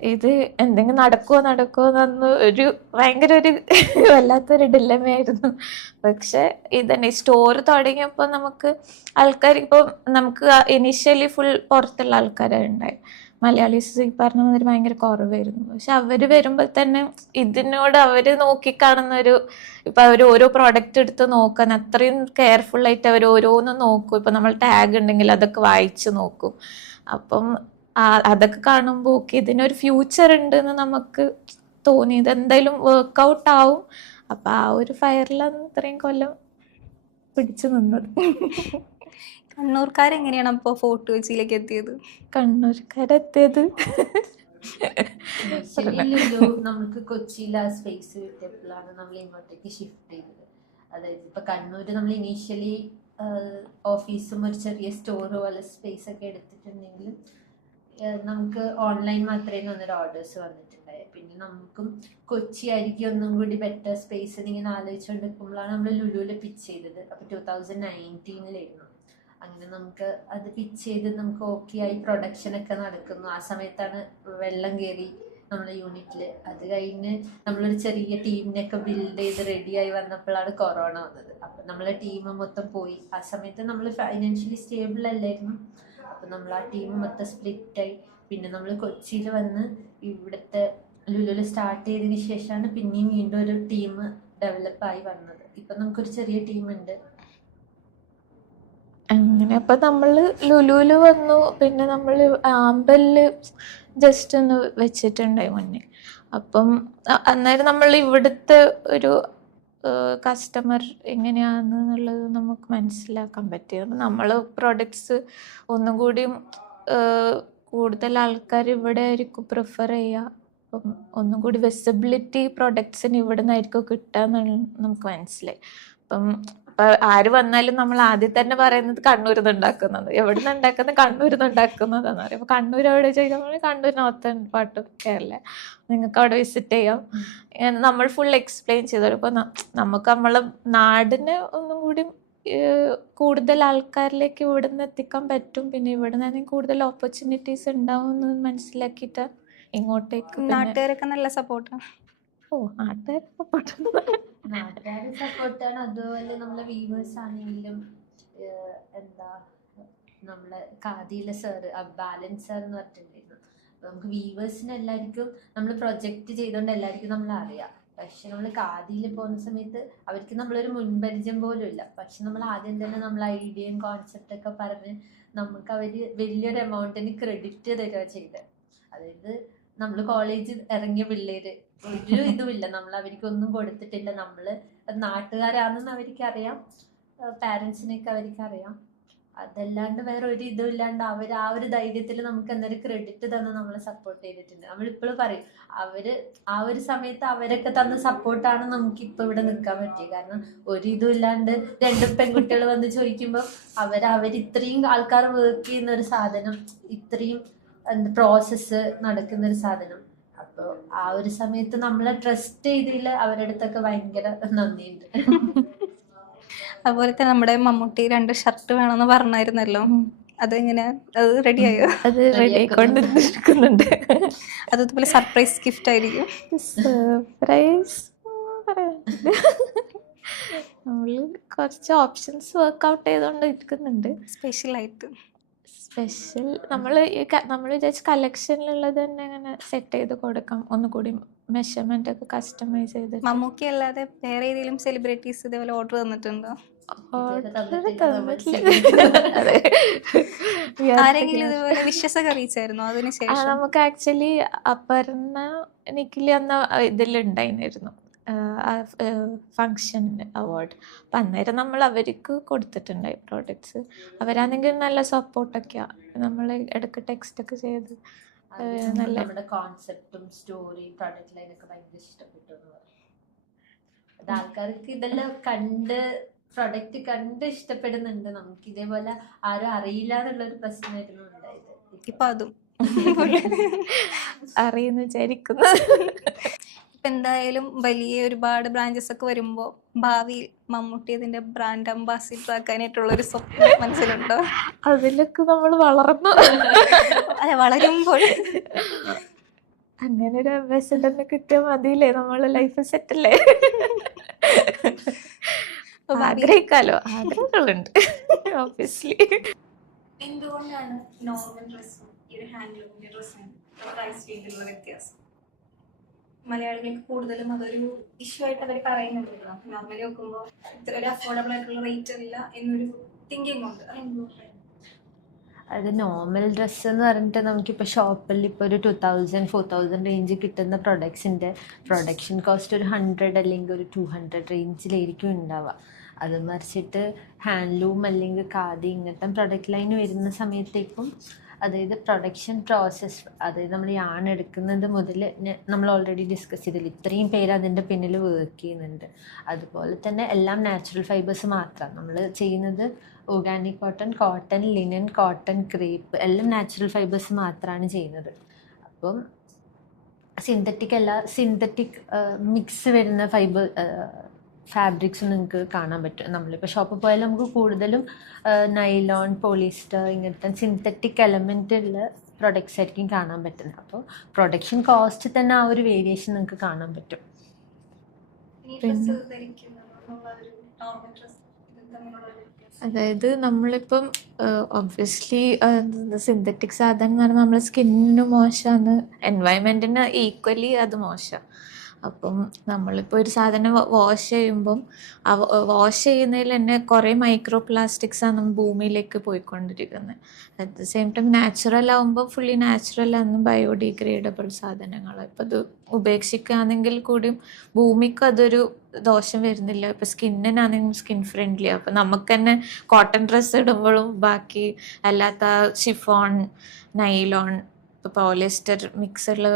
ഇത് എന്തെങ്കിലും നടക്കുമോ നടക്കുമോ എന്നൊന്ന് ഒരു ഭയങ്കര ഒരു വല്ലാത്തൊരു ഡില്ലമയായിരുന്നു പക്ഷെ ഇതന്നെ സ്റ്റോർ തുടങ്ങിയപ്പോൾ നമുക്ക് ആൾക്കാർ ഇപ്പോൾ നമുക്ക് ഇനീഷ്യലി ഫുൾ പുറത്തുള്ള ആൾക്കാരാണ് ഉണ്ടായത് മലയാളീസ് ഈ പറഞ്ഞ മാതിരി ഭയങ്കര കുറവായിരുന്നു. പക്ഷെ അവർ വരുമ്പോൾ തന്നെ ഇതിനോട് അവർ നോക്കിക്കാണുന്ന ഒരു ഇപ്പം അവർ ഓരോ പ്രോഡക്റ്റ് എടുത്ത് നോക്കാൻ അത്രയും കെയർഫുള്ളായിട്ട് അവർ ഓരോന്നും നോക്കും. ഇപ്പം നമ്മൾ ടാഗ് ഉണ്ടെങ്കിൽ അതൊക്കെ വായിച്ച് നോക്കും. അപ്പം അതൊക്കെ കാണുമ്പോൾ ഓക്കെ ഇതിനൊരു ഫ്യൂച്ചർ ഉണ്ട് എന്ന് നമുക്ക് തോന്നി ഇത് എന്തായാലും വർക്കൗട്ട് ആവും. അപ്പൊ ആ ഒരു ഫയറിലാണ് ഇത്രയും കൊല്ലം പിടിച്ചു നിന്നത്. കണ്ണൂർക്കാരെങ്ങനെയാണ് അപ്പോൾ ഫോർട്ട് കൊച്ചിയിലേക്ക് എത്തിയത്? കണ്ണൂർക്കാരെത്തിയത്? നമുക്ക് കൊച്ചിയിൽ ആ സ്പേസ് കിട്ടിയപ്പോഴാണ് നമ്മൾ ഇങ്ങോട്ടേക്ക് ഷിഫ്റ്റ് ചെയ്തത്. അതായത് ഇപ്പൊ കണ്ണൂര് നമ്മൾ ഇനീഷ്യലി ഓഫീസും ഒരു ചെറിയ സ്റ്റോർ പോലെ സ്പേസ് ഒക്കെ എടുത്തിട്ടുണ്ടെങ്കിലും നമുക്ക് ഓൺലൈൻ മാത്രമേ വന്നൊരു ഓർഡേഴ്സ് വന്നിട്ടുണ്ടായി. പിന്നെ നമുക്കും കൊച്ചി ആയിരിക്കും ഒന്നും കൂടി ബെറ്റർ സ്പേസ് ഇങ്ങനെ ആലോചിച്ചുകൊണ്ട് നിൽക്കുമ്പോഴാണ് നമ്മൾ ലുലുവിൽ പിച്ച് ചെയ്തത്. അപ്പൊ ടൂ തൗസൻഡ് നയന്റീനിലായിരുന്നു അങ്ങനെ നമുക്ക് അത് പിച്ച് ചെയ്ത് നമുക്ക് ഓക്കെ ആയി പ്രൊഡക്ഷൻ ഒക്കെ നടക്കുന്നു. ആ സമയത്താണ് വെള്ളം കയറി നമ്മളെ യൂണിറ്റിൽ അത് കഴിഞ്ഞ് നമ്മളൊരു ചെറിയ ടീമിനെയൊക്കെ ബിൽഡ് ചെയ്ത് റെഡിയായി വന്നപ്പോഴാണ് കൊറോണ വന്നത്. അപ്പം നമ്മളെ ടീം മൊത്തം പോയി. ആ സമയത്ത് നമ്മൾ ഫൈനാൻഷ്യലി സ്റ്റേബിൾ അല്ലായിരുന്നു. നമ്മൾ ആ ടീം മൊത്തം സ്പ്ലിറ്റായി പിന്നെ നമ്മൾ കൊച്ചിയിൽ വന്ന് ഇവിടുത്തെ ലുലുവിൽ സ്റ്റാർട്ട് ചെയ്തതിന് ശേഷമാണ് പിന്നെയും വീണ്ടും ഒരു ടീം ഡെവലപ്പ് ആയി വന്നത്. ഇപ്പം നമുക്കൊരു ചെറിയ ടീം ഉണ്ട്. അങ്ങനെ അപ്പൊ നമ്മൾ ലുലുൽ വന്നു. പിന്നെ നമ്മൾ ആമ്പൽ ജസ്റ്റ് ഒന്ന് വെച്ചിട്ടുണ്ടായി മുന്നേ. അപ്പം അന്നേരം നമ്മൾ ഇവിടുത്തെ ഒരു കസ്റ്റമർ എങ്ങനെയാണെന്നുള്ളത് നമുക്ക് മനസ്സിലാക്കാൻ പറ്റും നമ്മൾ പ്രോഡക്ട്സ് ഒന്നും കൂടിയും കൂടുതൽ ആൾക്കാർ ഇവിടെ ആയിരിക്കും പ്രിഫർ ചെയ്യുക. അപ്പം ഒന്നും കൂടി വിസിബിലിറ്റി പ്രൊഡക്ട്സിന് ഇവിടെ നിന്നായിരിക്കും കിട്ടുക എന്നുള്ള നമുക്ക് മനസ്സിലായി. അപ്പം ഇപ്പൊ ആര് വന്നാലും നമ്മൾ ആദ്യം തന്നെ പറയുന്നത് കണ്ണൂരിൽ നിന്ന് ഉണ്ടാക്കുന്നത്? എവിടെ നിന്ന് ഉണ്ടാക്കുന്നത് കണ്ണൂരിൽ നിന്ന് ഉണ്ടാക്കുന്നതെന്ന് പറയും. അപ്പൊ കണ്ണൂർ എവിടെ ചോദിക്കുമ്പോൾ കണ്ണൂർ നോർത്തൻ പാട്ട് കേരള. നിങ്ങൾക്ക് അവിടെ വിസിറ്റ് ചെയ്യാം. നമ്മൾ ഫുൾ എക്സ്പ്ലെയിൻ ചെയ്തു ഇപ്പൊ നമുക്ക് നമ്മളെ നാടിനെ ഒന്നും കൂടി കൂടുതൽ ആൾക്കാരിലേക്ക് ഇവിടെ നിന്ന് എത്തിക്കാൻ പറ്റും. പിന്നെ ഇവിടെ തന്നെ കൂടുതൽ ഓപ്പർച്യൂണിറ്റീസ് ഉണ്ടാവും എന്ന് മനസ്സിലാക്കിയിട്ട് ഇങ്ങോട്ടേക്ക് നാട്ടുകാരൊക്കെ നല്ല സപ്പോർട്ടാണ് ഓ നാട്ടുകാരൊക്കെ പെട്ടെന്ന് നാട്ടുകാരുടെ സപ്പോർട്ടാണ് അതുപോലെ നമ്മളെ വീവേഴ്സ് ആണെങ്കിലും എന്താ നമ്മളെ കാതിയിലെ സാറ് ബാലൻസ് സാർ എന്ന് പറഞ്ഞിട്ടുണ്ടായിരുന്നു. നമുക്ക് വീവേഴ്സിന് എല്ലാവർക്കും നമ്മൾ പ്രൊജക്റ്റ് ചെയ്തുകൊണ്ട് എല്ലാവർക്കും നമ്മൾ അറിയാം. പക്ഷെ നമ്മൾ കാതിയിൽ പോകുന്ന സമയത്ത് അവർക്ക് നമ്മളൊരു മുൻപരിചയം പോലും ഇല്ല. പക്ഷെ നമ്മൾ ആദ്യം തന്നെ നമ്മൾ ഐഡിയയും കോൺസെപ്റ്റ് ഒക്കെ പറഞ്ഞ് നമുക്ക് അവർ വലിയൊരു എമൗണ്ടിന് ക്രെഡിറ്റ് തരിക ചെയ്ത്. അതായത് നമ്മൾ കോളേജിൽ ഇറങ്ങിയ പിള്ളേര്. ഒരു ഇതുമില്ല. നമ്മൾ അവർക്ക് ഒന്നും കൊടുത്തിട്ടില്ല. നമ്മൾ നാട്ടുകാരാണെന്ന് അവർക്ക് അറിയാം പാരൻസിനെയൊക്കെ അവർക്ക് അറിയാം അതല്ലാണ്ട് വേറെ ഒരു ഇതും ഇല്ലാണ്ട് അവർ ആ ഒരു ധൈര്യത്തിൽ നമുക്ക് എന്തൊരു ക്രെഡിറ്റ് തന്ന് നമ്മളെ സപ്പോർട്ട് ചെയ്തിട്ടുണ്ട്. നമ്മൾ ഇപ്പോഴും പറയും അവർ ആ ഒരു സമയത്ത് അവരൊക്കെ തന്ന സപ്പോർട്ടാണ് നമുക്ക് ഇപ്പൊ ഇവിടെ നിൽക്കാൻ പറ്റിയത് കാരണം ഒരു ഇതും ഇല്ലാണ്ട് രണ്ട് പെൺകുട്ടികൾ വന്ന് ചോദിക്കുമ്പോൾ അവർ അവർ ഇത്രയും ആൾക്കാർ വർക്ക് ചെയ്യുന്ന ഒരു സാധനം ഇത്രയും പ്രോസസ്സ് നടക്കുന്ന ഒരു സാധനം അപ്പോൾ ആ ഒരു സമയത്ത് നമ്മളെ ട്രസ്റ്റ് ചെയ്തതിൽ അവരുടെ അടുത്തൊക്കെ ഭയങ്കര നന്ദിയുണ്ട് അതുപോലെ തന്നെ നമ്മുടെ മമ്മൂട്ടി രണ്ട് ഷർട്ട് വേണമെന്ന് പറഞ്ഞായിരുന്നല്ലോ അതെങ്ങനെ അത് റെഡി ആയോ അത് റെഡി ആയിക്കൊണ്ടിരിക്കുന്നുണ്ട് അത് ഇതുപോലെ സർപ്രൈസ് ഗിഫ്റ്റ് ആയിരിക്കും സർപ്രൈസ് നമ്മൾ കുറച്ച് ഓപ്ഷൻസ് വർക്ക്ഔട്ട് ചെയ്തുകൊണ്ട് ഇരിക്കുന്നുണ്ട് സ്പെഷ്യൽ ആയിട്ട് സ്പെഷ്യൽ നമ്മൾ നമ്മൾ വിചാരിച്ച കളക്ഷനിലുള്ളത് തന്നെ അങ്ങനെ സെറ്റ് ചെയ്ത് കൊടുക്കാം. ഒന്നുകൂടി മെഷർമെന്റ് ഒക്കെ കസ്റ്റമൈസ് ചെയ്ത് മമ്മൂക്കി അല്ലാതെ വേറെ ഏതെങ്കിലും സെലിബ്രിറ്റീസ് ഇതേപോലെ ഓർഡർ തന്നിട്ടുണ്ടോ? ആരെങ്കിലും ഇതുപോലെ അതിനുശേഷം നമുക്ക് ആക്ച്വലി അപർണ നിഖിലി എന്ന ഇതിലുണ്ടായിരുന്നു ഫങ്ഷൻ അവാർഡ് അപ്പം അന്നേരം നമ്മൾ അവർക്ക് കൊടുത്തിട്ടുണ്ടായി പ്രോഡക്ട്സ് അവരാണെങ്കിൽ നല്ല സപ്പോർട്ടൊക്കെയാണ് നമ്മൾ ഇടയ്ക്ക് ടെക്സ്റ്റ് ഒക്കെ ചെയ്ത് നല്ല- നമ്മുടെ കോൺസെപ്റ്റും സ്റ്റോറി പ്രൊഡക്റ്റ് ലൈനൊക്കെ ഭയങ്കര ഇഷ്ടപ്പെട്ടു എന്ന് പറയും അത് ആൾക്കാർക്ക് ഇതെല്ലാം കണ്ട് പ്രൊഡക്റ്റ് കണ്ട് ഇഷ്ടപ്പെടുന്നുണ്ട്. നമുക്ക് ഇതേപോലെ ആരും അറിയില്ല എന്നുള്ള ഒരു പ്രശ്നമായിരുന്നു ഉണ്ടായത്. ഇപ്പൊ അതും. അറിയുന്ന വിചാരിക്കുന്നു. ഇപ്പൊ എന്തായാലും വലിയ ഒരുപാട് ബ്രാഞ്ചസ് ഒക്കെ വരുമ്പോൾ ഭാവിയിൽ മമ്മൂട്ടി അതിന്റെ ബ്രാൻഡ് അംബാസിഡർ ആക്കാനായിട്ടുള്ള ഒരു സ്വപ്നം മനസ്സിലുണ്ടോ? അതിലൊക്കെ നമ്മൾ വളർന്നു. അതെ വളരുമ്പോൾ. അങ്ങനെ ഒരു അംബാസിഡർ കിട്ടിയാൽ മതിയില്ലേ? നമ്മളെ ലൈഫ് സെറ്റ് അല്ലേ? ഭാവി- ആഗ്രഹിക്കാലോ? ആഗ്രഹങ്ങളുണ്ട് ഓബിയസ്ലി എന്തുകൊണ്ടാണ് നോർമൽ ഡ്രസ്സും ഈ ഒരു ഹാൻഡ്ലൂമിന്റെ ഡ്രസ്സും പ്രൈസ് വ്യത്യാസം? മലയാളികൾക്ക് കൂടുതലും അതൊരു ഇഷ്യൂ ആയിട്ട് അവർ പറയുന്നുണ്ടല്ലോ നോർമലി നോക്കുമ്പോൾ ഇത്ര ഒരു അഫോർഡബിൾ ആയിട്ടുള്ള റേറ്റ് അല്ല എന്നൊരു തിങ്കിങ് ഉണ്ട്. അത് നോർമൽ ഡ്രസ്സ് എന്ന് പറഞ്ഞിട്ട് നമുക്കിപ്പോൾ ഷോപ്പിൽ ഇപ്പോൾ ഒരു two thousand four thousand range കിട്ടുന്ന പ്രൊഡക്ട്സിന്റെ പ്രൊഡക്ഷൻ കോസ്റ്റ് ഒരു ഹൺഡ്രഡ് അല്ലെങ്കിൽ ഒരു ടു ഹൺഡ്രഡ് റേഞ്ചിലായിരിക്കും ഉണ്ടാവുക. അത് മറിച്ചിട്ട് ഹാൻഡ്ലൂം അല്ലെങ്കിൽ ഖാദി ഇങ്ങനത്തെ പ്രൊഡക്റ്റ് ലൈൻ വരുന്ന സമയത്തേക്കും അതായത് പ്രൊഡക്ഷൻ പ്രോസസ്സ് അതായത് നമ്മൾ യാൺ എടുക്കുന്നത് മുതൽ നമ്മൾ ഓൾറെഡി ഡിസ്കസ് ചെയ്തില്ല? ഇത്രയും പേര് അതിന്റെ പിന്നിൽ വർക്ക് ചെയ്യുന്നുണ്ട്. അതുപോലെ തന്നെ എല്ലാം നാച്ചുറൽ ഫൈബേഴ്സ് മാത്രമാണ് നമ്മൾ ചെയ്യുന്നത് organic cotton cotton linen cotton crepe എല്ലാം നാച്ചുറൽ ഫൈബേഴ്സ് മാത്രമാണ് ചെയ്യുന്നത്. അപ്പം സിന്തറ്റിക് അല്ല സിന്തറ്റിക് മിക്സ് വരുന്ന ഫൈബർ ഫാബ്രിക്സ് നിങ്ങൾക്ക് കാണാൻ പറ്റും. നമ്മളിപ്പോൾ ഷോപ്പിൽ പോയാൽ നമുക്ക് കൂടുതലും നൈലോൺ പോളിസ്റ്റർ ഇങ്ങനത്തെ സിന്തറ്റിക് എലമെന്റ് ഉള്ള പ്രൊഡക്ട്സ് ആയിരിക്കും കാണാൻ പറ്റുന്നത്. അപ്പോൾ പ്രൊഡക്ഷൻ കോസ്റ്റ് തന്നെ ആ ഒരു വേരിയേഷൻ നിങ്ങൾക്ക് കാണാൻ പറ്റും. അതായത് നമ്മളിപ്പം ഒബ്വിയസ്ലി സിന്തറ്റിക് സാധനം എന്ന് പറഞ്ഞാൽ നമ്മുടെ സ്കിന്നിന് മോശമാണ് എൻവയൺമെന്റിന് ഈക്വലി അത് മോശം. അപ്പം നമ്മളിപ്പോൾ ഒരു സാധനം വാഷ് ചെയ്യുമ്പം വാഷ് ചെയ്യുന്നതിൽ തന്നെ കുറേ മൈക്രോ പ്ലാസ്റ്റിക്സ് ആണ് ഭൂമിയിലേക്ക് പോയിക്കൊണ്ടിരിക്കുന്നത് at the same time natural ആകുമ്പോൾ ഫുള്ളി നാച്ചുറൽ ആണ് ബയോഡിഗ്രേഡബിൾ സാധനങ്ങൾ ഇപ്പം അത് ഉപേക്ഷിക്കുകയാണെങ്കിൽ കൂടിയും ഭൂമിക്ക് അതൊരു ദോഷം വരുന്നില്ല. ഇപ്പം സ്കിന്നിനാണെങ്കിൽ സ്കിൻ ഫ്രണ്ട്ലി അപ്പം നമുക്ക് തന്നെ കോട്ടൺ ഡ്രസ്സ് ഇടുമ്പോഴും ബാക്കി അല്ലാത്ത ഷിഫോൺ നൈലോൺ ഇപ്പോൾ പോളിസ്റ്റർ മിക്സറിൽ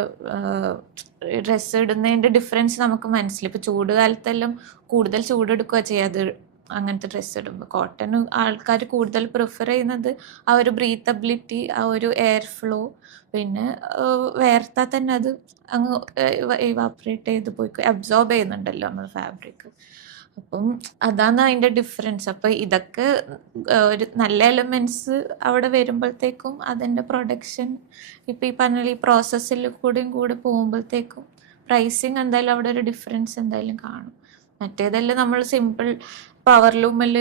ഡ്രസ്സ് ഇടുന്നതിന്റെ ഡിഫറൻസ് നമുക്ക് മനസ്സിലായി. ഇപ്പോൾ ചൂട് കാലത്തെല്ലാം കൂടുതൽ ചൂടെടുക്കുക ചെയ്യാതെ അങ്ങനത്തെ ഡ്രസ്സ് ഇടുമ്പോൾ കോട്ടൺ ആൾക്കാർ കൂടുതൽ പ്രിഫർ ചെയ്യുന്നത് ആ ഒരു ബ്രീത്തബിലിറ്റി ആ ഒരു എയർ ഫ്ലോ പിന്നെ വേർത്താൽ തന്നെ അത് അങ്ങ് ഇവാപ്പറേറ്റ് ചെയ്ത് പോയി അബ്സോർബ് ചെയ്യുന്നുണ്ടല്ലോ നമ്മൾ ഫാബ്രിക് അപ്പം അതാണ് അതിന്റെ ഡിഫറൻസ് അപ്പോൾ ഇതൊക്കെ ഒരു നല്ല എലമെന്റ്സ് അവിടെ വരുമ്പോഴത്തേക്കും അതിന്റെ പ്രൊഡക്ഷൻ ഇപ്പോൾ ഈ പറഞ്ഞ ഈ പ്രോസസ്സിൽ കൂടിയും കൂടെ പോകുമ്പോഴത്തേക്കും പ്രൈസിങ് എന്തായാലും അവിടെ ഒരു ഡിഫറൻസ് എന്തായാലും കാണും. മറ്റേതെല്ലാം നമ്മൾ സിമ്പിൾ പവർ ലൂമിൽ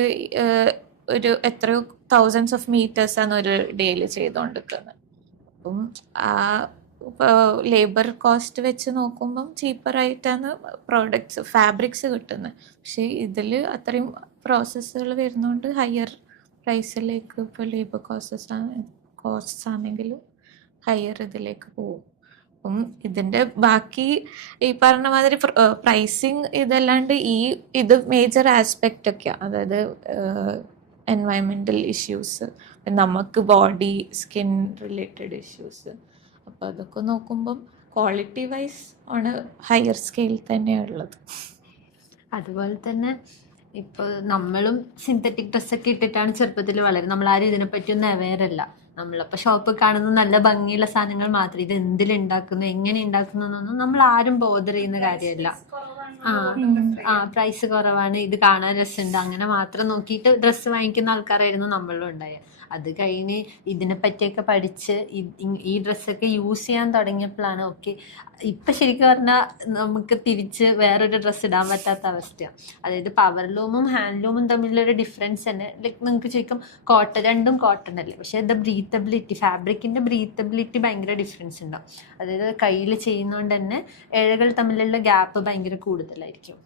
ഒരു എത്രയോ തൗസൻഡ്സ് ഓഫ് മീറ്റേഴ്സാണ് ഒരു ഡേയിൽ ചെയ്തുകൊണ്ടിരിക്കുന്നത്. അപ്പം ആ ലേബർ കോസ്റ്റ് വെച്ച് നോക്കുമ്പം ചീപ്പറായിട്ടാണ് പ്രോഡക്ട്സ് ഫാബ്രിക്സ് കിട്ടുന്നത് പക്ഷേ ഇതിൽ അത്രയും പ്രോസസ്സുകൾ വരുന്നതുകൊണ്ട് ഹയർ പ്രൈസിലേക്ക് ഇപ്പോൾ ലേബർ കോസ്റ്റസ് കോസ്റ്റ്സ് ആണെങ്കിലും ഹയർ ഇതിലേക്ക് പോകും. അപ്പം ഇതിന്റെ ബാക്കി ഈ പറഞ്ഞ മാതിരി പ്രൈസിങ് ഇതല്ലാണ്ട് ഈ ഇത് മേജർ ആസ്പെക്റ്റ് ഒക്കെയാണ് അതായത് എൻവയൺമെന്റൽ ഇഷ്യൂസ് നമുക്ക് ബോഡി സ്കിൻ റിലേറ്റഡ് ഇഷ്യൂസ് അപ്പോൾ അതൊക്കെ നോക്കുമ്പം ക്വാളിറ്റി വൈസ് ആണ് ഹയർ സ്കെയിൽ തന്നെയുള്ളത് ഉള്ളത്. അതുപോലെ തന്നെ ഇപ്പോൾ നമ്മളും സിന്തറ്റിക് ഡ്രസ്സൊക്കെ ഇട്ടിട്ടാണ് ചെറുപ്പത്തിൽ വളരുന്നത്. നമ്മളാരും ഇതിനെപ്പറ്റിയൊന്നും അവെയർ അല്ല. നമ്മളിപ്പോൾ ഷോപ്പിൽ കാണുന്ന നല്ല ഭംഗിയുള്ള സാധനങ്ങൾ മാത്രം ഇത് എന്തിലുണ്ടാക്കുന്നു എങ്ങനെ ഉണ്ടാക്കുന്നു എന്നൊന്നും നമ്മൾ ആരും ബോധർ ചെയ്യുന്ന കാര്യമല്ല. ആ ആ പ്രൈസ് കുറവാണ്. ഇത് കാണാൻ രസമുണ്ട്. അങ്ങനെ മാത്രം നോക്കിയിട്ട് ഡ്രസ്സ് വാങ്ങിക്കുന്ന ആൾക്കാരായിരുന്നു നമ്മളിലും ഉണ്ടായത്. അത് കഴിഞ്ഞ് ഇതിനെ പറ്റിയൊക്കെ പഠിച്ച് ഈ ഡ്രസ്സൊക്കെ യൂസ് ചെയ്യാൻ തുടങ്ങിയപ്പോഴാണ് ഓക്കെ. ഇപ്പം ശരിക്കും പറഞ്ഞാൽ നമുക്ക് തിരിച്ച് വേറൊരു ഡ്രസ്സ് ഇടാൻ പറ്റാത്ത അവസ്ഥയാണ് അതായത് പവർ ലൂമും ഹാൻഡ്ലൂമും തമ്മിലൊരു ഡിഫറൻസ് തന്നെ. ലൈക്ക് നിങ്ങൾക്ക് ശരിക്കും കോട്ടൺ രണ്ടും കോട്ടൺ അല്ലേ? പക്ഷേ ഇത് ബ്രീത്തബിലിറ്റി ഫാബ്രിക്കിന്റെ ബ്രീത്തബിലിറ്റി ഭയങ്കര ഡിഫറൻസ് ഉണ്ടാവും. അതായത് കയ്യിൽ ചെയ്യുന്നതുകൊണ്ട് തന്നെ ഏഴകൾ തമ്മിലുള്ള ഗ്യാപ്പ് ഭയങ്കര കൂടുതലായിരിക്കും.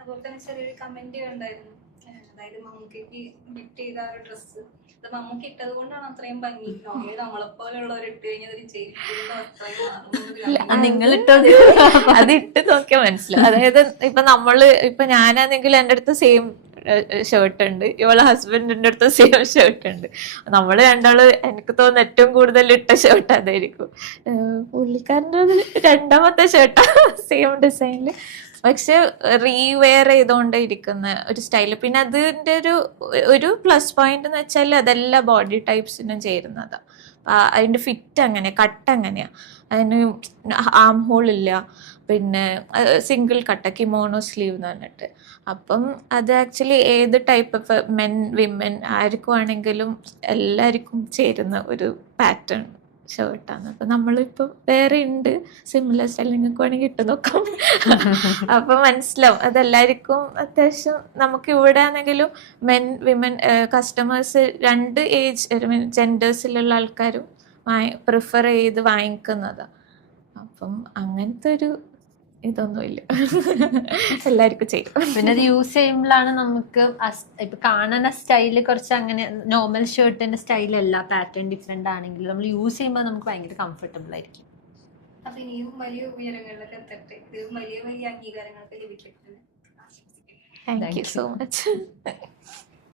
അതുപോലെ തന്നെ ചെറിയൊരു കമന്റ് ഉണ്ടായിരുന്നു. അതായത് മമ്മൂക്കയ്ക്ക് ഗിഫ്റ്റ് ചെയ്ത ആ ഒരു ഡ്രസ്സ് ഇത് മമ്മൂക്ക് ഇട്ടത് കൊണ്ടാണ് അത്രയും ഭംഗി. നോർമലി നമ്മളെ ഇട്ട് കഴിഞ്ഞാൽ നിങ്ങൾ ഇട്ടോ അത് ഇട്ട് നോക്കിയാൽ മനസ്സിലാവും. അതായത് ഇപ്പൊ നമ്മൾ ഇപ്പൊ ഞാനാണെങ്കിൽ എന്റെ അടുത്ത് സെയിം ഷർട്ട് ഉണ്ട്. ഇവളെ ഹസ്ബൻഡിന്റെ അടുത്ത് സെയിം ഷർട്ട് ഉണ്ട്. നമ്മൾ രണ്ടാൾ എനിക്ക് തോന്നുന്നു ഏറ്റവും കൂടുതൽ ഇട്ട ഷർട്ട് അതായിരിക്കും. പുള്ളിക്കാരന്റെ രണ്ടാമത്തെ ഷർട്ടാ സെയിം ഡിസൈനിൽ പക്ഷെ റീവെയർ ചെയ്തുകൊണ്ട് ഇരിക്കുന്ന ഒരു സ്റ്റൈൽ പിന്നെ അതിന്റെ ഒരു ഒരു പ്ലസ് പോയിന്റ് എന്ന് വെച്ചാൽ അതെല്ലാ ബോഡി ടൈപ്സിനും ചേരുന്നതാണ് അതിന്റെ ഫിറ്റ് അങ്ങനെ കട്ട് അങ്ങനെയാണ് അതിന് ആം ഹോൾ ഇല്ല. പിന്നെ സിംഗിൾ കട്ട കിമോണോ സ്ലീവ് എന്ന് പറഞ്ഞിട്ട്. അപ്പം അത് ആക്ച്വലി ഏത് ടൈപ്പ് ഓഫ് മെൻ വിമൻ ആർക്കും ആണെങ്കിലും എല്ലാവർക്കും ചേരുന്ന ഒരു പാറ്റേൺ ഷർട്ടാണ്. അപ്പം നമ്മളിപ്പോൾ വേറെ ഉണ്ട് സിമിലർ സ്റ്റൈൽ നിങ്ങൾക്ക് വേണമെങ്കിൽ ഇട്ട് നോക്കാം. അപ്പം മനസ്സിലാവും. അതെല്ലാവർക്കും അത്യാവശ്യം നമുക്ക് ഇവിടെ ആണെങ്കിലും മെൻ വിമൻ കസ്റ്റമേഴ്സ് രണ്ട് ഏജ് ജെൻഡേഴ്സിലുള്ള ആൾക്കാരും പ്രിഫർ ചെയ്ത് വാങ്ങിക്കുന്നതാണ് അപ്പം അങ്ങനത്തെ ഒരു ഇതൊന്നുമില്ല. എല്ലാവർക്കും ചെയ്യും. പിന്നെ അത് യൂസ് ചെയ്യുമ്പോഴാണ് നമുക്ക് ഇപ്പൊ കാണുന്ന സ്റ്റൈൽ കുറച്ച് അങ്ങനെ നോർമൽ ഷർട്ടിന്റെ സ്റ്റൈലല്ല പാറ്റേൺ ഡിഫറെന്റ് ആണെങ്കിലും നമ്മൾ യൂസ് ചെയ്യുമ്പോൾ നമുക്ക് ഭയങ്കര കംഫർട്ടബിൾ ആയിരിക്കും. അപ്പൊ ഇനിയും വലിയ ഉയരങ്ങളിലൊക്കെ എത്തട്ടെ. ഇത് വലിയ വലിയ അംഗീകാരങ്ങളൊക്കെ ലഭിക്കട്ടെ. Thank you so much